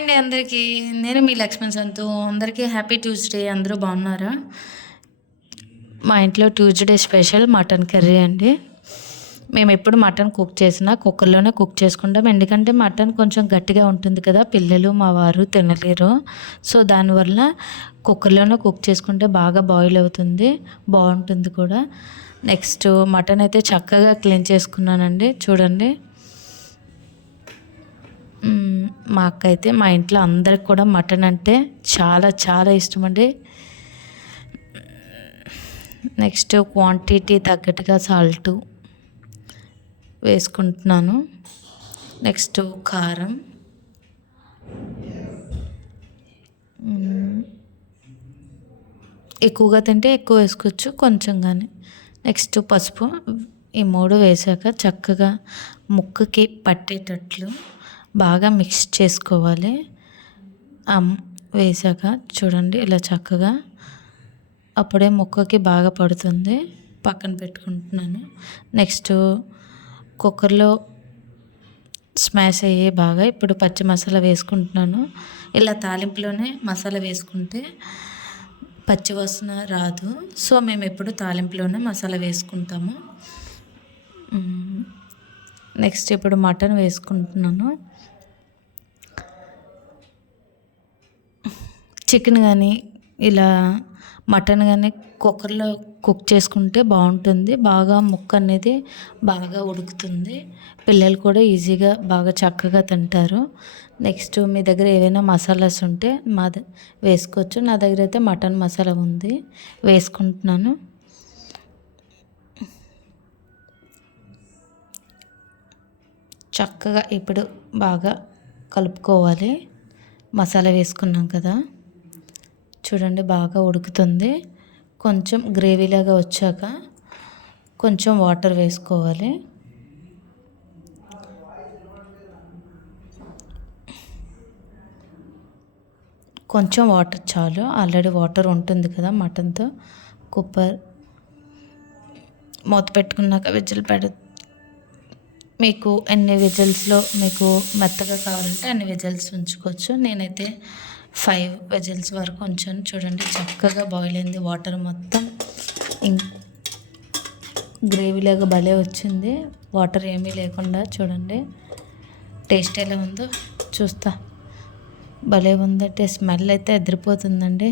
అండి అందరికీ. నేను మీ లక్ష్మణ్ సంతు. అందరికీ హ్యాపీ ట్యూస్‌డే. అందరూ బాగున్నారా? మా ఇంట్లో ట్యూస్‌డే స్పెషల్ మటన్ కర్రీ అండి. మేమెప్పుడు మటన్ కుక్ చేసినా కుక్కర్‌లోనే కుక్ చేసుకుంటాం. ఎందుకంటే మటన్ కొంచెం గట్టిగా ఉంటుంది కదా! పిల్లలు, మా వారు తినలేరు. సో, దానివల్ల కుక్కర్‌లోనే కుక్ చేసుకుంటే బాగా బాయిల్ అవుతుంది. బావుంటుంది కూడా. నెక్స్ట్ మటన్ అయితే చక్కగా క్లీన్ చేసుకున్నానండి. చూడండి. మా అక్క అయితే మా ఇంట్లో అందరికి కూడా మటన్ అంటే చాలా చాలా ఇష్టమండి. నెక్స్ట్ క్వాంటిటీ తగ్గట్టుగా సాల్టు వేసుకుంటున్నాను. నెక్స్ట్ కారం, ఎక్కువగా తింటే ఎక్కువ వేసుకోవచ్చు, కొంచెం కానీ. నెక్స్ట్ పసుపు. ఈ 3 వేసాక చక్కగా ముక్కకి పట్టేటట్లు బాగా మిక్స్ చేసుకోవాలి. వేసాక చూడండి ఇలా చక్కగా, అప్పుడే ముక్కకి బాగా పడుతుంది. పక్కన పెట్టుకుంటున్నాను. నెక్స్ట్ కుక్కర్లో స్మాష్ అయ్యే బాగా ఇప్పుడు పచ్చి మసాలా వేసుకుంటున్నాను. ఇలా తాలింపులోనే మసాలా వేసుకుంటే పచ్చి వాసన రాదు. సో, మేము ఎప్పుడు తాలింపులోనే మసాలా వేసుకుంటాము. నెక్స్ట్ ఇప్పుడు మటన్ వేసుకుంటున్నాను. చికెన్ కానీ ఇలా మటన్ కానీ కుక్కర్లో కుక్ చేసుకుంటే బాగుంటుంది. బాగా ముక్క అనేది బాగా ఉడుకుతుంది. పిల్లలు కూడా ఈజీగా బాగా చక్కగా తింటారు. నెక్స్ట్ మీ దగ్గర ఏవైనా మసాలాస్ ఉంటే వేసుకోవచ్చు. నా దగ్గర అయితే మటన్ మసాలా ఉంది, వేసుకుంటున్నాను. చక్కగా ఇప్పుడు బాగా కలుపుకోవాలి. మసాలా వేసుకున్నాం కదా, చూడండి బాగా ఉడుకుతుంది. కొంచెం గ్రేవీలాగా వచ్చాక కొంచెం వాటర్ వేసుకోవాలి. కొంచెం వాటర్ చాలు, ఆల్రెడీ వాటర్ ఉంటుంది కదా మటన్తో. కుక్కర్ మూత పెట్టుకున్నాక విజిల్ మీకు ఎన్ని విజిల్స్లో మీకు మెత్తగా కావాలంటే అన్ని విజిల్స్ ఉంచుకోవచ్చు. నేనైతే 5 విజిల్స్ వరకు ఉంచాను. చూడండి చక్కగా బాయిల్ అయింది. వాటర్ మొత్తం గ్రేవీలాగా భలే వచ్చింది, వాటర్ ఏమీ లేకుండా. చూడండి టేస్ట్ ఎలా ఉందో చూస్తా. భలే ఉందంటే స్మెల్ అయితే అదిరిపోతుందండి.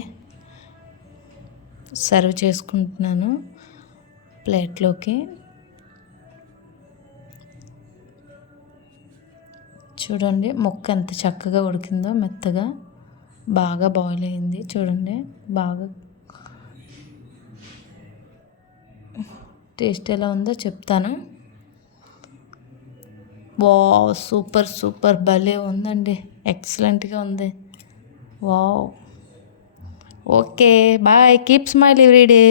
సర్వ్ చేసుకుంటున్నాను ప్లేట్లోకి. చూడండి ముక్క ఎంత చక్కగా ఉడికిందో, మెత్తగా బాగా బాయిల్ అయింది. చూడండి బాగా టేస్ట్ ఎలా ఉందో చెప్తాను. వావ్, సూపర్ సూపర్ భలే ఉందండి, ఎక్సలెంట్గా ఉంది. Wow. Okay, bye, keep smile every day.